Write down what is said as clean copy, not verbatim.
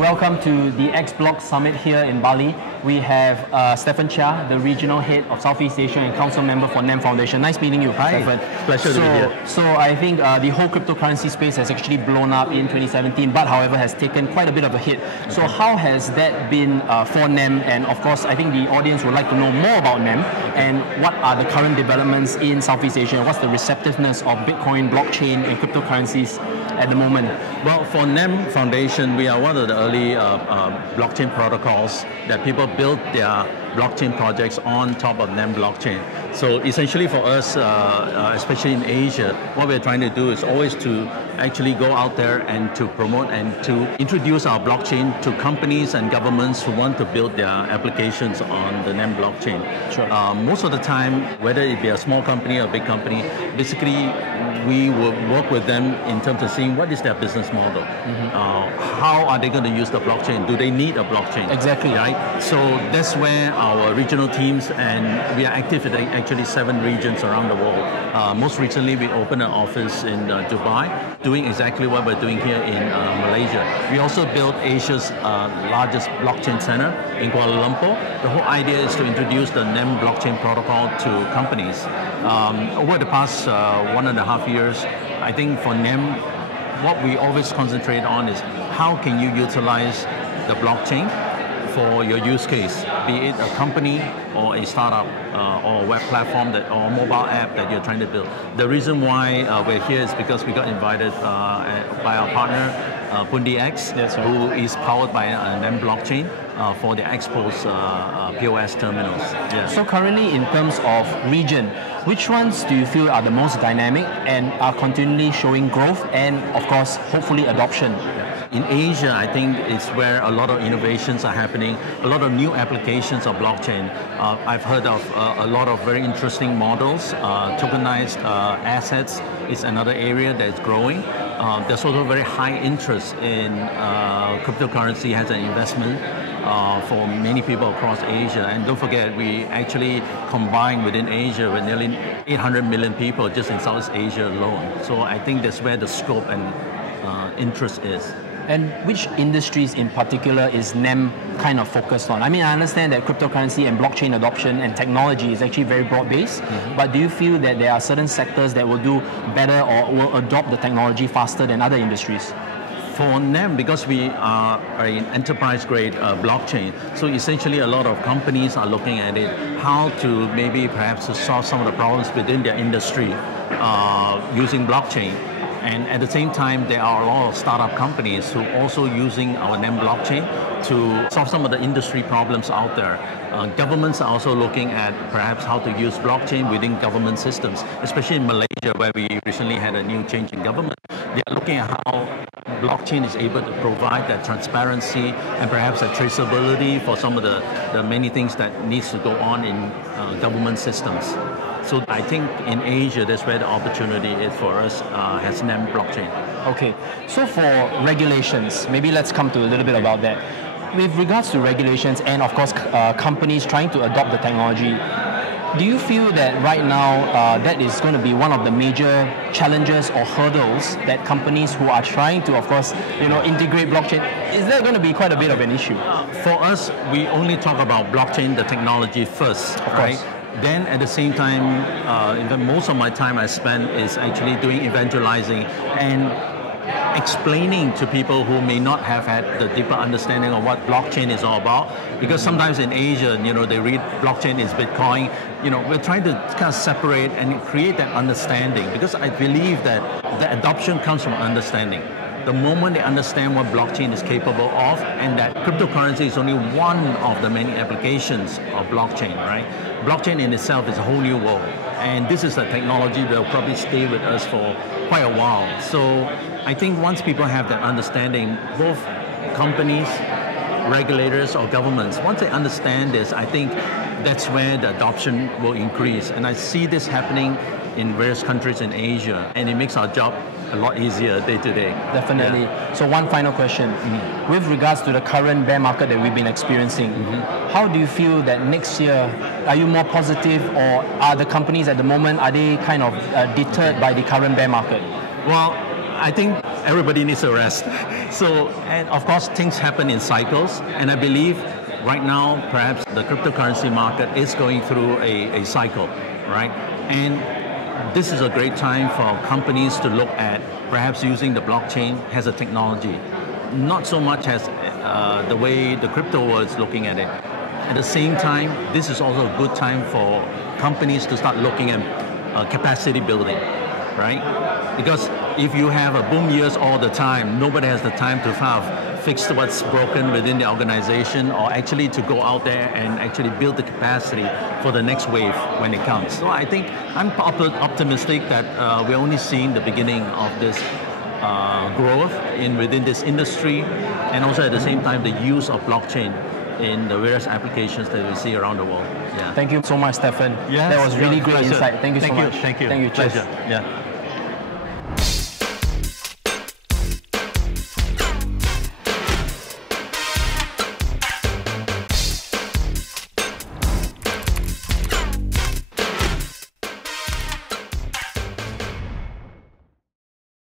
welcome to the XBlock Summit here in Bali. We have Chia, the Regional Head of Southeast Asia and Council Member for NEM Foundation. Nice meeting you, Hi, Stefan. Pleasure to be here. So I think the whole cryptocurrency space has actually blown up in 2017, but however has taken quite a bit of a hit. So how has that been for NEM? And of course, I think the audience would like to know more about NEM and what are the current developments in Southeast Asia and what's the receptiveness of Bitcoin, blockchain and cryptocurrencies at the moment? Well, for NEM Foundation, we are one of the early blockchain protocols that people build their blockchain projects on top of NEM blockchain. So essentially for us, especially in Asia, what we're trying to do is always to actually go out there and to promote and to introduce our blockchain to companies and governments who want to build their applications on the NEM blockchain. Sure. Most of the time, whether it be a small company or a big company, basically we will work with them in terms of seeing what is their business model. How are they going to use the blockchain? Do they need a blockchain? Exactly. Right? So that's where our regional teams, and we are active in actually 7 regions around the world. Most recently, we opened an office in Dubai, doing exactly what we're doing here in Malaysia. We also built Asia's largest blockchain center in Kuala Lumpur. The whole idea is to introduce the NEM blockchain protocol to companies. Over the past 1.5 years, I think for NEM, what we always concentrate on is how can you utilize the blockchain for your use case, be it a company or a startup or a web platform that, or a mobile app that you're trying to build. The reason why we're here is because we got invited by our partner, X, yes, who is powered by a NEM blockchain for the Expo's POS terminals. Yeah. So currently in terms of region, which ones do you feel are the most dynamic and are continually showing growth and of course hopefully adoption? In Asia, I think it's where a lot of innovations are happening, a lot of new applications of blockchain. I've heard of a lot of very interesting models. Tokenized assets is another area that's growing. There's also very high interest in cryptocurrency as an investment for many people across Asia. And don't forget, we actually combine within Asia with nearly 800 million people just in Southeast Asia alone. So I think that's where the scope and interest is. And which industries in particular is NEM kind of focused on? I mean, I understand that cryptocurrency and blockchain adoption and technology is actually very broad-based, but do you feel that there are certain sectors that will do better or will adopt the technology faster than other industries? For NEM, because we are an enterprise-grade blockchain, so essentially a lot of companies are looking at it, how to maybe perhaps to solve some of the problems within their industry using blockchain. And at the same time, there are a lot of startup companies who are also using our NEM blockchain to solve some of the industry problems out there. Governments are also looking at perhaps how to use blockchain within government systems, especially in Malaysia, where we recently had a new change in government. They are looking at how blockchain is able to provide that transparency and perhaps a traceability for some of the many things that needs to go on in government systems. So I think in Asia, that's where the opportunity is for us as NEM blockchain. Okay, so for regulations, maybe let's come to a little bit about that. With regards to regulations and of course companies trying to adopt the technology, do you feel that right now that is going to be one of the major challenges or hurdles that companies who are trying to, of course, integrate blockchain, is that going to be quite a bit of an issue? For us, we only talk about blockchain, the technology first, of right? Course. Then at the same time, most of my time I spend is actually doing evangelizing and explaining to people who may not have had the deeper understanding of what blockchain is all about. Because sometimes in Asia, they read blockchain is Bitcoin. We're trying to kind of separate and create that understanding, because I believe that the adoption comes from understanding. The moment they understand what blockchain is capable of, and that cryptocurrency is only one of the many applications of blockchain, right? Blockchain in itself is a whole new world. And this is a technology that will probably stay with us for quite a while. So I think once people have that understanding, both companies, regulators, or governments, once they understand this, I think that's where the adoption will increase. And I see this happening in various countries in Asia, and it makes our job a lot easier day to day. Definitely. Yeah. So one final question. With regards to the current bear market that we've been experiencing, how do you feel that next year, are you more positive, or are the companies at the moment, are they kind of deterred by the current bear market? Well, I think everybody needs a rest. So, and of course, things happen in cycles, and I believe right now, perhaps the cryptocurrency market is going through a cycle, right? And this is a great time for companies to look at perhaps using the blockchain as a technology, not so much as the way the crypto world is looking at it. At the same time, this is also a good time for companies to start looking at capacity building, right? Because if you have a boom years all the time, nobody has the time to fix what's broken within the organization, or actually to go out there and actually build the capacity for the next wave when it comes. So I think I'm optimistic that we're only seeing the beginning of this growth within this industry, and also at the same time the use of blockchain in the various applications that we see around the world. Yeah. Thank you so much, Stefan. Yes, that was really great pleasure. insight. Thank you so much. Thank you. Thank you. Cheers. Pleasure. Yeah.